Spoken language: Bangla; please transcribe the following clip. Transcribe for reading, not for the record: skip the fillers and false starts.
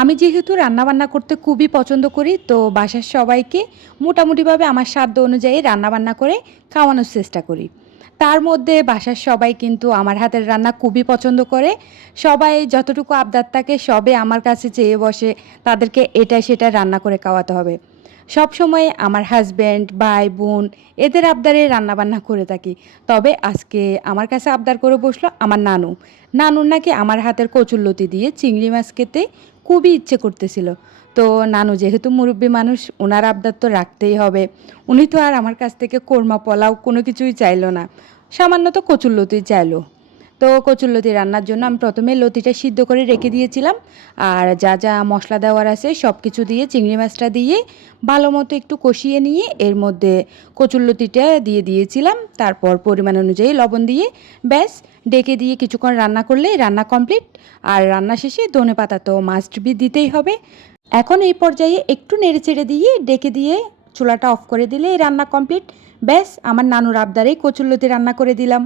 আমি যেহেতু রান্নাবান্না করতে খুবই পছন্দ করি, তো বাসার সবাইকে মোটামুটিভাবে আমার সাধ্য অনুযায়ী রান্নাবান্না করে খাওয়ানোর চেষ্টা করি। তার মধ্যে বাসার সবাই কিন্তু আমার হাতের রান্না খুবই পছন্দ করে। সবাই যতটুকু আবদার থাকে সবে আমার কাছে চেয়ে বসে, তাদেরকে এটা সেটা রান্না করে খাওয়াতে হবে। সবসময় আমার হাসব্যান্ড, ভাই, বোন এদের আবদারে রান্নাবান্না করে থাকি। তবে আজকে আমার কাছে আবদার করে বসলো আমার নানু। নানুর নাকি আমার হাতের কচুরলতি দিয়ে চিংড়ি মাছ খেতে খুবই ইচ্ছে করতেছিল। তো নানু যেহেতু মুরব্বী মানুষ, ওনার আবদার তো রাখতেই হবে। উনি তো আর আমার কাছ থেকে কোরমা পোলাও কোনো কিছুই চাইলো না, সামান্য তো কচুরলতি চাইলো। তো কচুরলতি রান্নার জন্য আমি প্রথমে লতিটা সিদ্ধ করে রেখে দিয়েছিলাম, আর যা যা মশলা দেওয়ার আছে সব কিছু দিয়ে চিংড়ি মাছটা দিয়ে ভালো মতো একটু কষিয়ে নিয়ে এর মধ্যে কচুরলতিটা দিয়ে দিয়েছিলাম। তারপর পরিমাণ অনুযায়ী লবণ দিয়ে ব্যাস ডেকে দিয়ে কিছুক্ষণ রান্না করলে রান্না কমপ্লিট। আর রান্না শেষে ধনেপাতা তো মাস্ট বি দিতেই হবে। এখন এই পর্যায়ে একটু নেড়েচেড়ে দিয়ে ডেকে দিয়ে চুলাটা অফ করে দিলে রান্না কমপ্লিট। ব্যাস আমার নানুর আবদারেই কচুরলতি রান্না করে দিলাম।